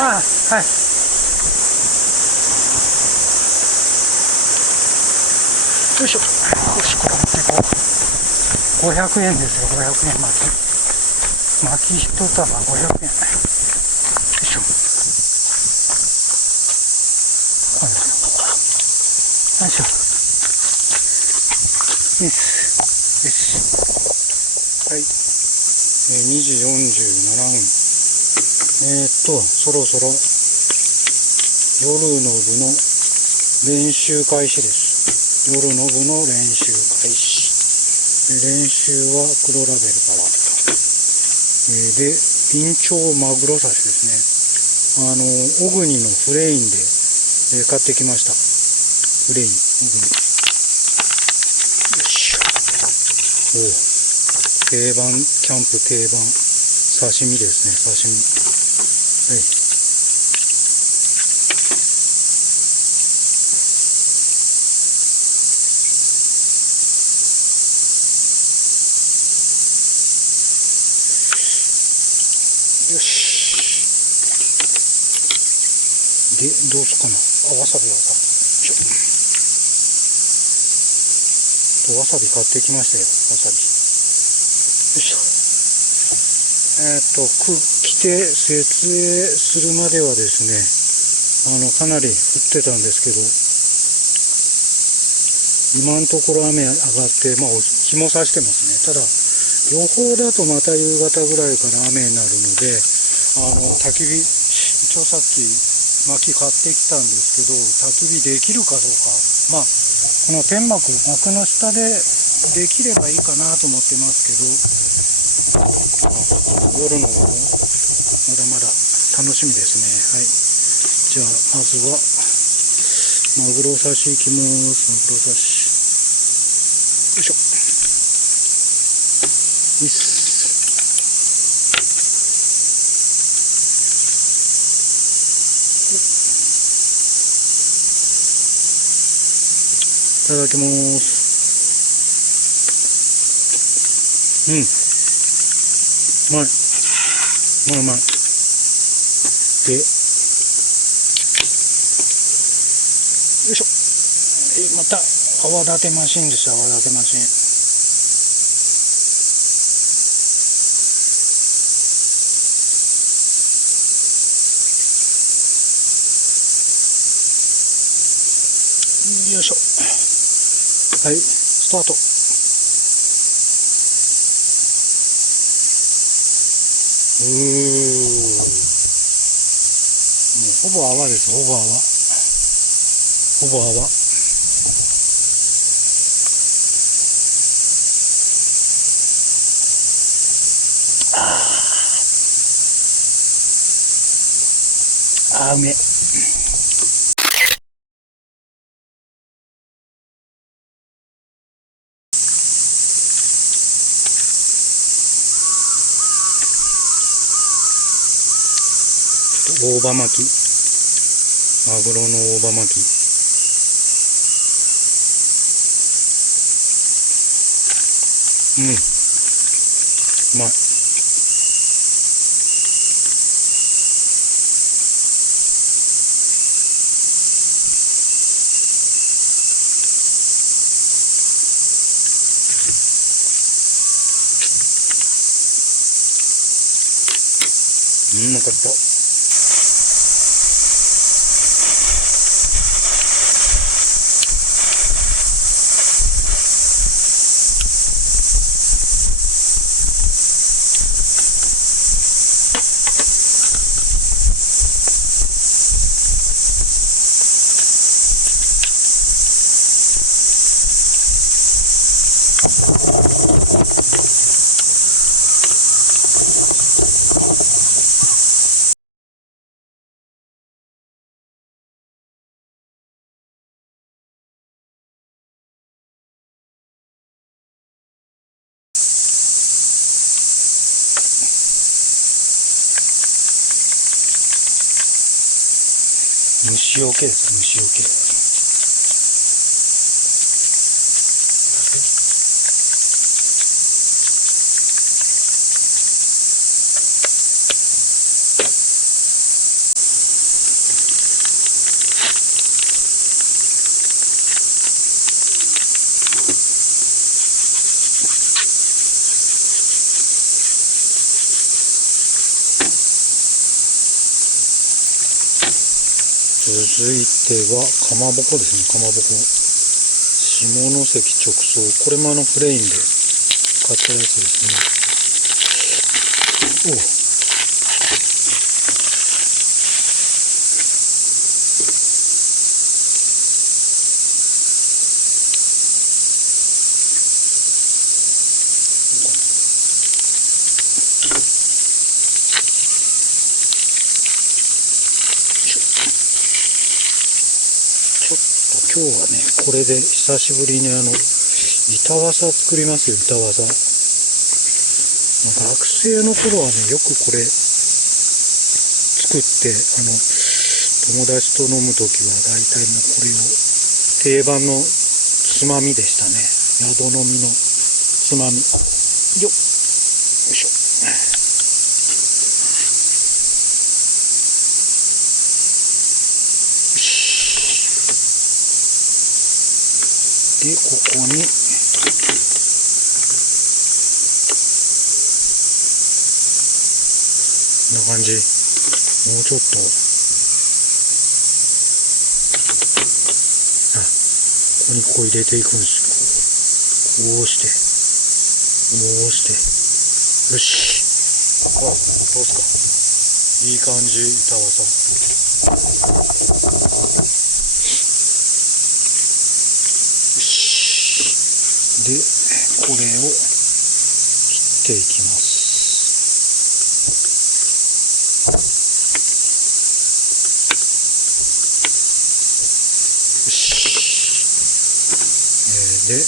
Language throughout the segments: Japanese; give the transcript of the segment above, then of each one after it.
あ、はい。よいしょ。よし、これ持っていこう。500円ですよ、500円巻き。巻き一束500円。よいしょ。よいしょ。よし。はい。2時47分。そろそろ夜の部の練習開始です。夜の部の練習開始。練習は黒ラベルから。で、ビンチョウマグロ刺しですね。小国のフレインで、買ってきました。フレイン、小国。よいしょ。定番、キャンプ定番、刺身ですね、刺身。はい。よし。で、どうすかな。わさび。よいしょ。わさび買ってきましたよ、わさび。よいしょ。来て設営するまではですね、かなり降ってたんですけど、今のところ雨上がって、日も差してますね。ただ、予報だとまた夕方ぐらいから雨になるので、焚き火、一応さっき薪買ってきたんですけど、焚き火できるかどうか、この天幕の下でできればいいかなと思ってますけど、夜のまだまだ楽しみですね。はい。じゃあ、まずは、マグロ刺しいきます。マグロ刺し。よいしょ。いいっす。いただきます。うん。うまい。うまい。で、よいしょ。また、泡立てマシンですよ、泡立てマシン。よいしょ。はい、スタート。もうほぼ泡です、ほぼ泡。ほぼ泡。うめえ。大葉巻き。マグロの大葉巻き。うまい。うまかった。虫除けです、虫除け。続いてはかまぼこですね。かまぼこ下関直送、これもフレインで買ったやつですね。お、今日はね、これで久しぶりに板わさ作りますよ、板わさ。学生の頃はね、よくこれ作って、友達と飲むときは大体もうこれを定番のつまみでしたね。宿飲みのつまみ。よっ、よいしょ。で、ここにこんな感じ。もうちょっと、ここにこう入れていくんです。こうして、こうして、よし。どうすか。いい感じ、板わさ。よし。で、これを切っていきます。よし。で、こ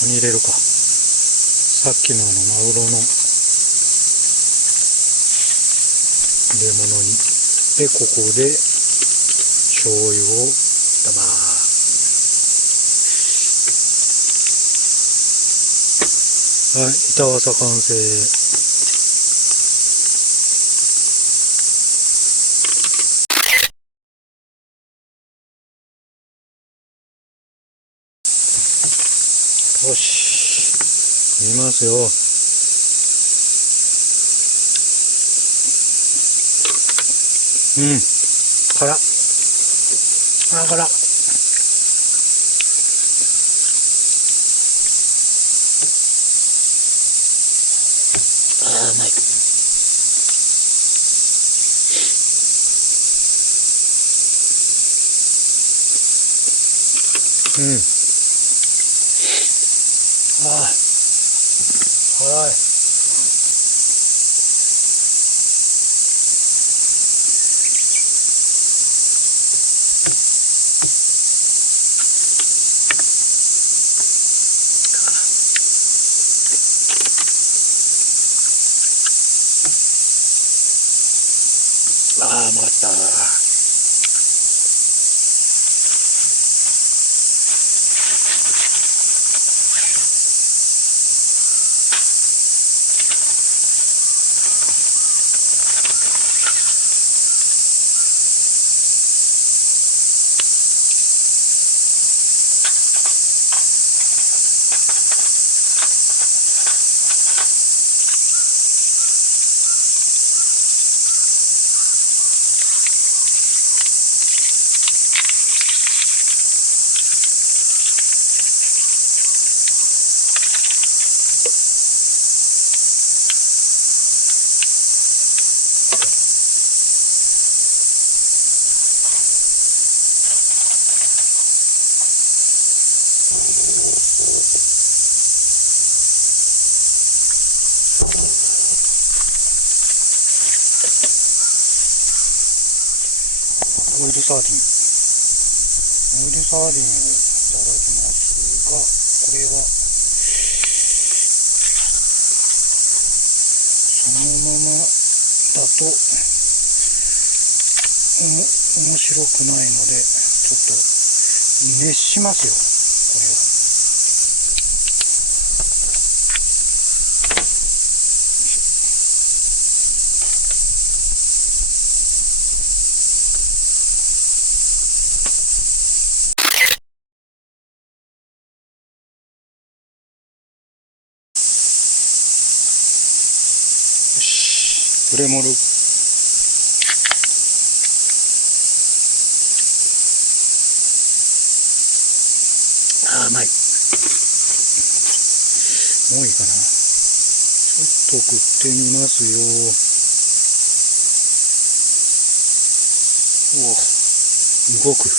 こに入れるか。さっきのマグロの入れ物に。で、ここで醤油をダバー。はい、板わさ完成。よし、見ますよ。うん、辛っ。辛っ。うまい。うん。辛い。うまかった。オイルサーディン。オイルサーディンをいただきますが、これはそのままだと面白くないので、ちょっと熱しますよ、これを。よし、プレモル。あ、甘い。もういいかな。ちょっと食ってみますよ。お、動く。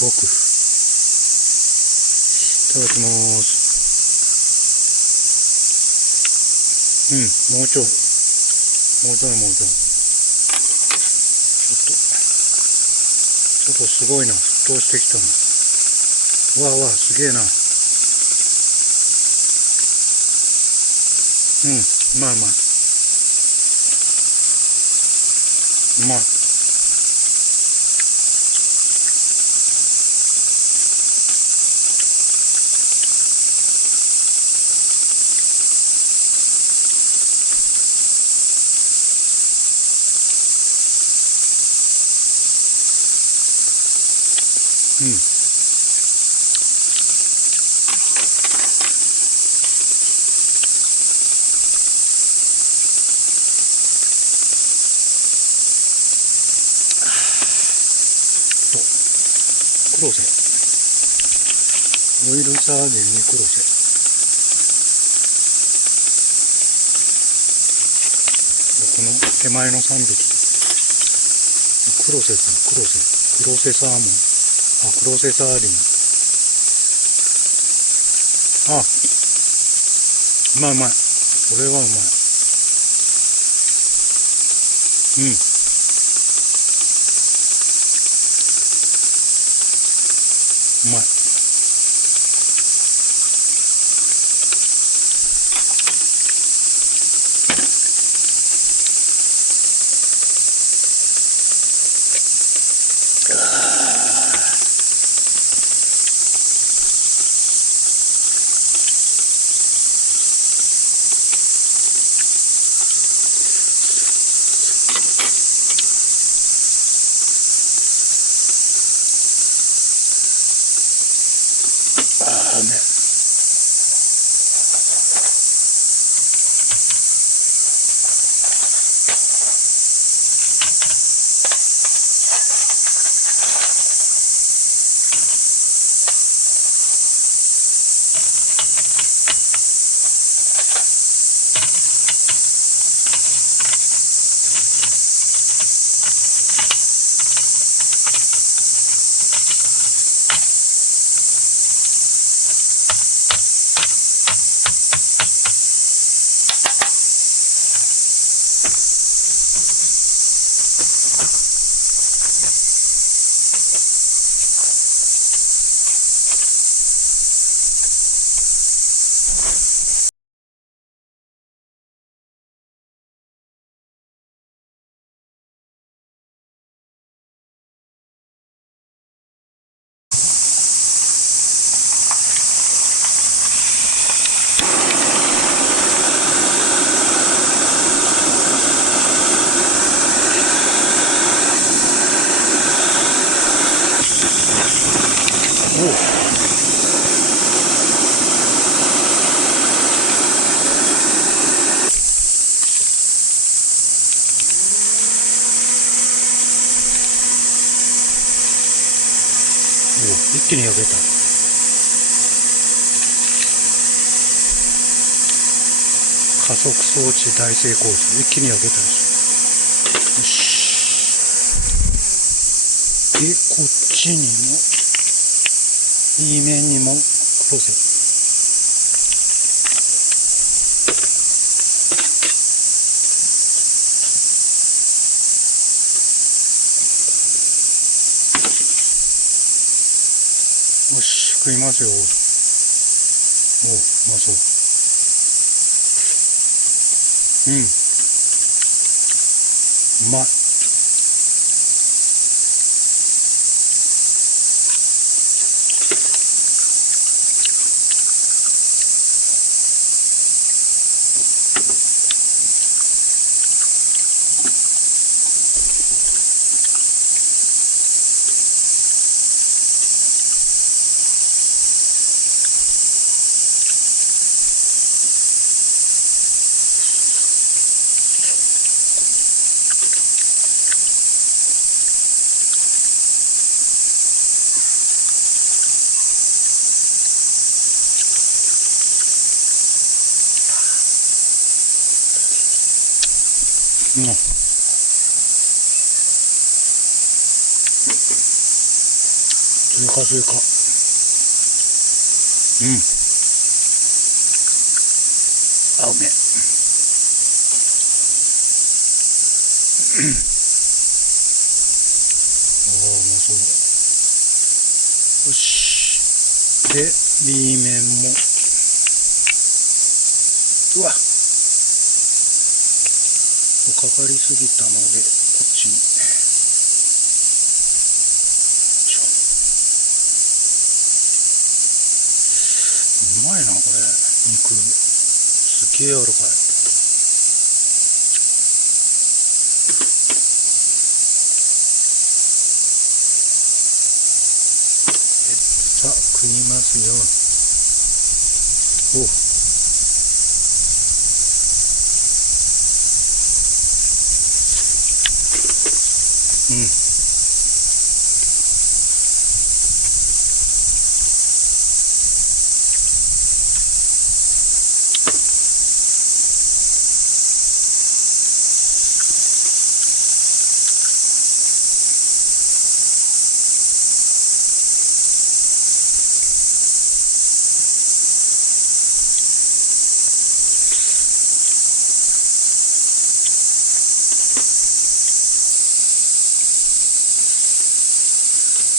動く。いただきます。もうちょい。もうちょい、もうちょい。ちょっとすごいな。沸騰してきたな。わあわあ、すげえな。うまい、うまい。うまい。黒瀬。オイルサーディンに黒瀬。この手前の3匹。黒瀬か、黒瀬。黒瀬サーモン。あ、黒瀬サーディン。あ、うまい、うまい。これはうまい。うまい。ね。お、一気に焼けた。加速装置大成功です。一気に焼けたです。よし。で、こっちにも、いい面にも黒瀬。よし、食いますよ。おう、うまそう。うまい。うん。追加追加。うん。あ、うめえ。おー、うまそう。よし。で、B 面も。うわ、かかりすぎたので、こっちに。うまいな、これ。肉。すげえ柔らかい。さあ、食いますよ。お、うん。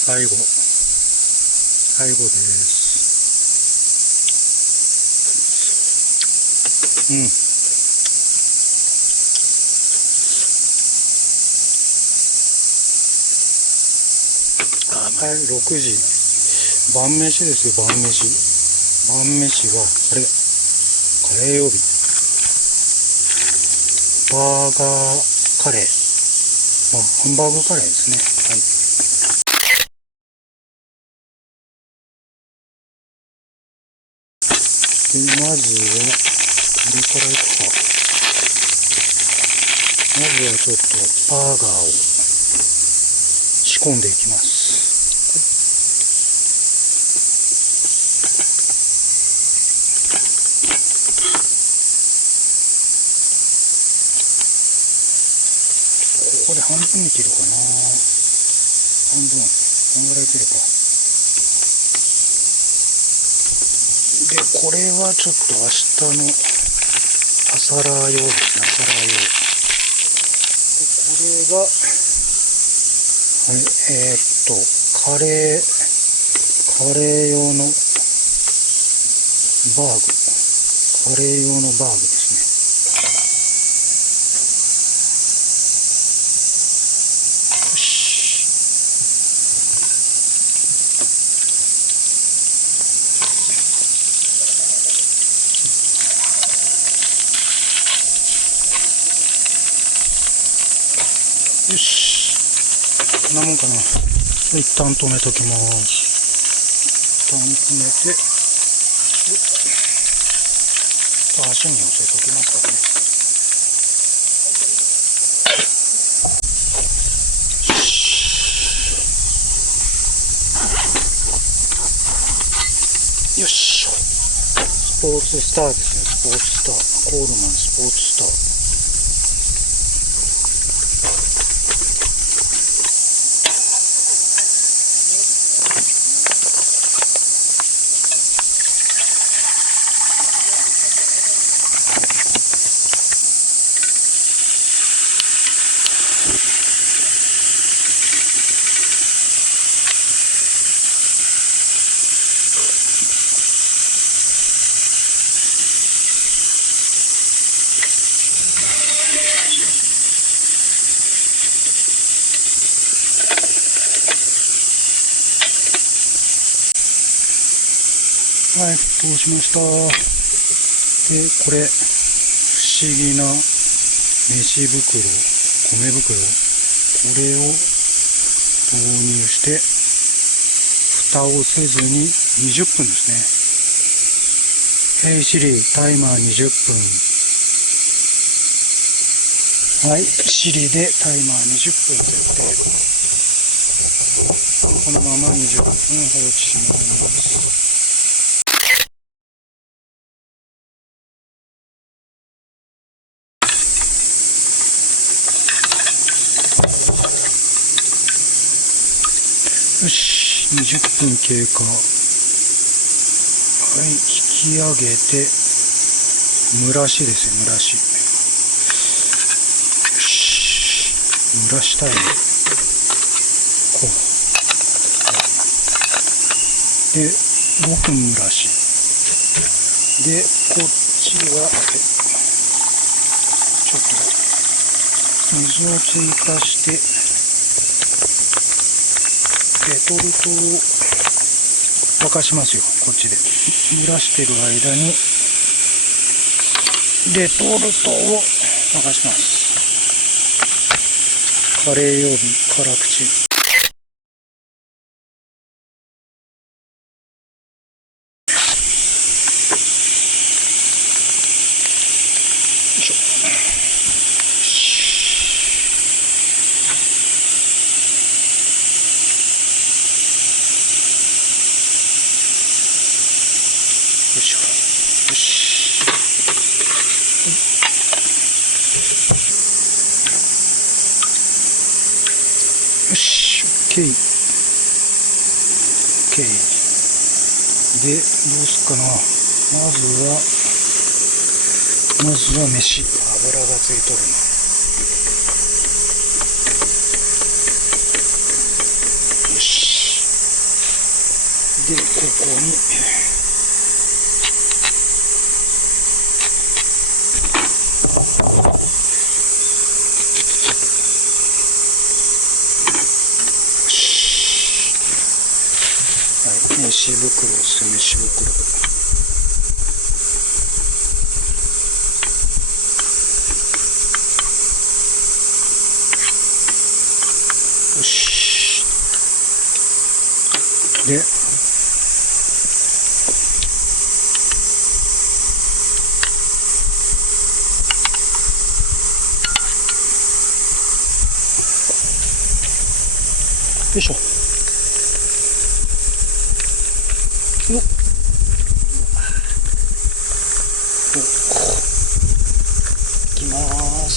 最後です。うん。はい、6時。晩飯ですよ、晩飯。晩飯は、あれ、カレー曜日。バーガーカレー。まあ、ハンバーグカレーですね。はい。で、まずは、これからいくか。まずはちょっと、バーガーを仕込んでいきます。ここで半分に切るかな。半分。こんぐらい切るか。で、これはちょっと明日の朝ラー用ですね、朝ラー用。で、これが、はい、カレー用のバーグ。カレー用のバーグですね。よし。よし。こんなもんかな。一旦止めときます。一旦止めて、足に寄せときますからね。よし。スポーツスターですね、スポーツスター。コールマンスポーツスター。はい、通しました。で、これ、不思議な飯袋、米袋、これを投入して、蓋をせずに20分ですね。Hey Siri、タイマー20分。はい、Siri でタイマー20分設定。このまま20分放置します。よし、20分経過。はい、引き上げて、蒸らしですよ、蒸らし。よし、蒸らしたいね。こう。で、5分蒸らし。で、こっちは、ちょっと、水を追加して、レトルトを沸かしますよ、こっちで。蒸らしてる間に、レトルトを沸かします。カレー用瓶、辛口。よいしょ。よいしょ。よし。よし、OK。OK。で、どうすっかな。まずは飯。油がついとるな。よし。で、ここに、飯袋ですよ、飯袋。よし。で、よいしょ。よっ。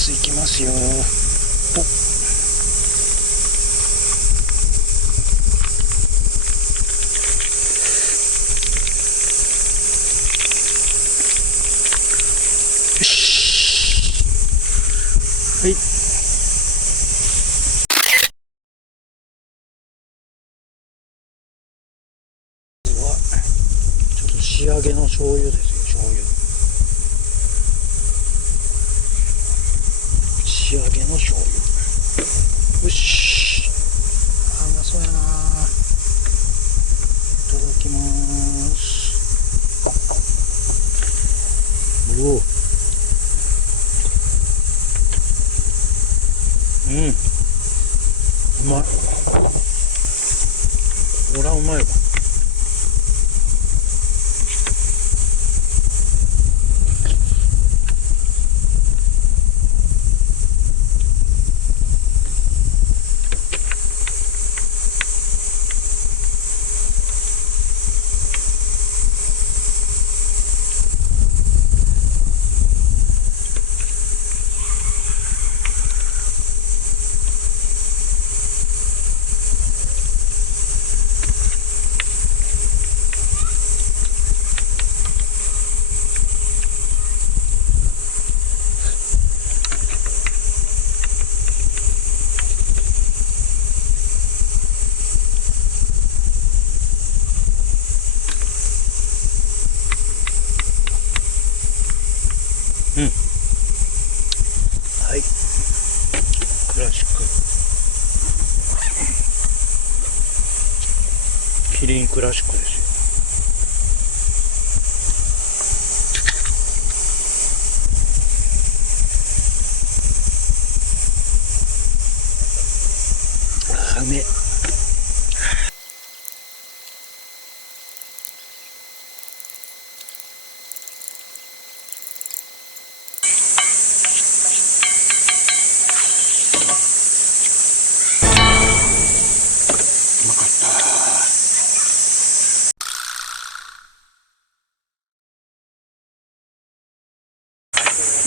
いきますよ。と。よし。はい。まずは、ちょっと仕上げの醤油ですよ、醤油。仕上げの醤油。よし。うまそうやな。いただきます。おお。うん。うまい。ほら、うまいわ。うん。はい。クラシック。キリンクラシックですよ。うめえ。うまかった。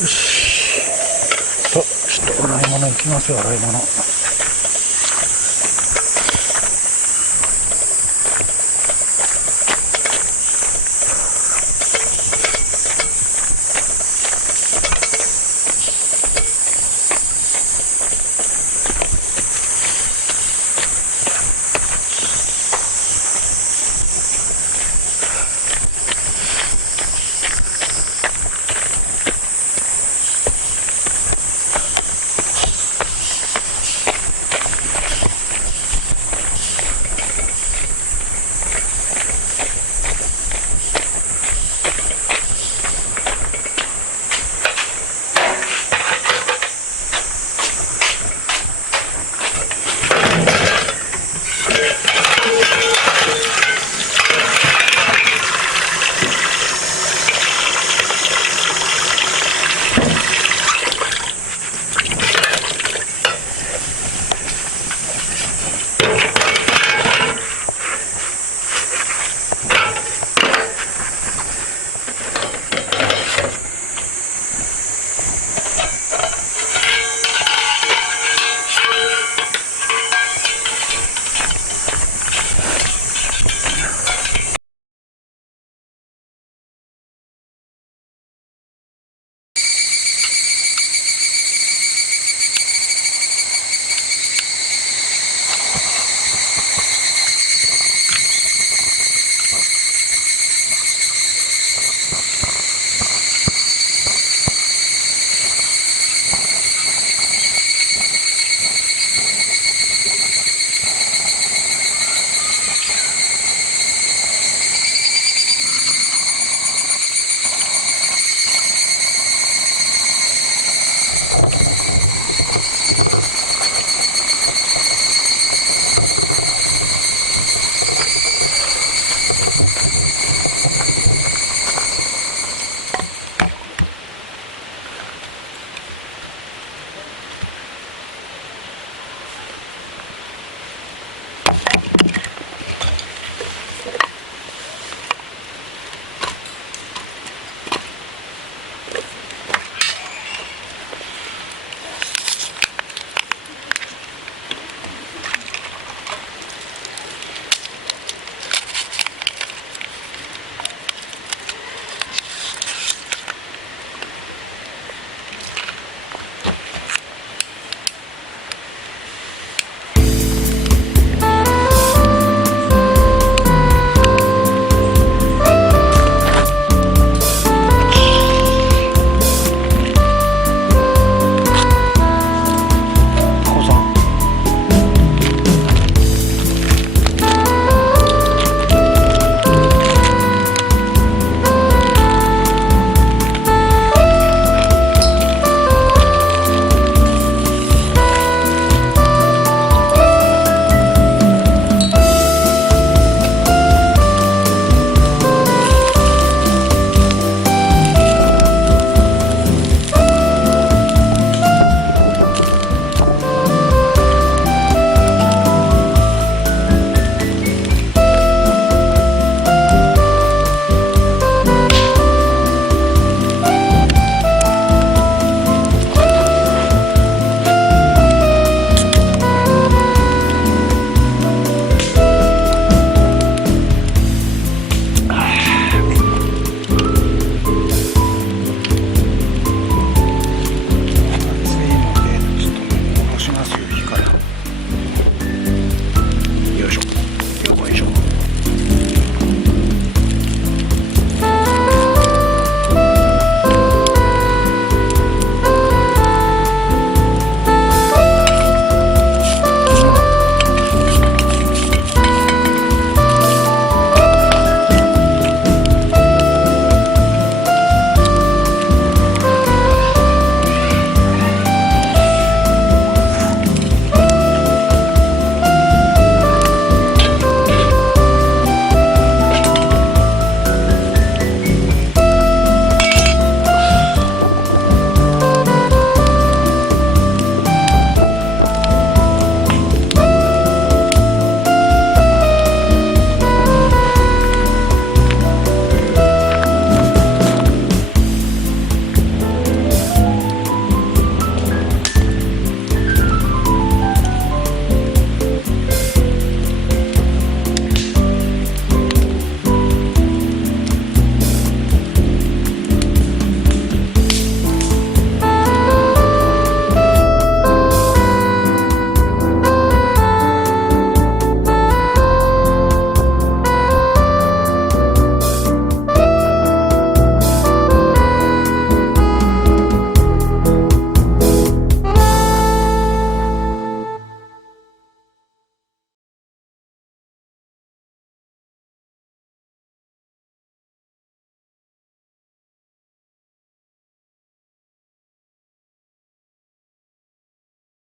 よし。ちょっと洗い物いきますよ、洗い物。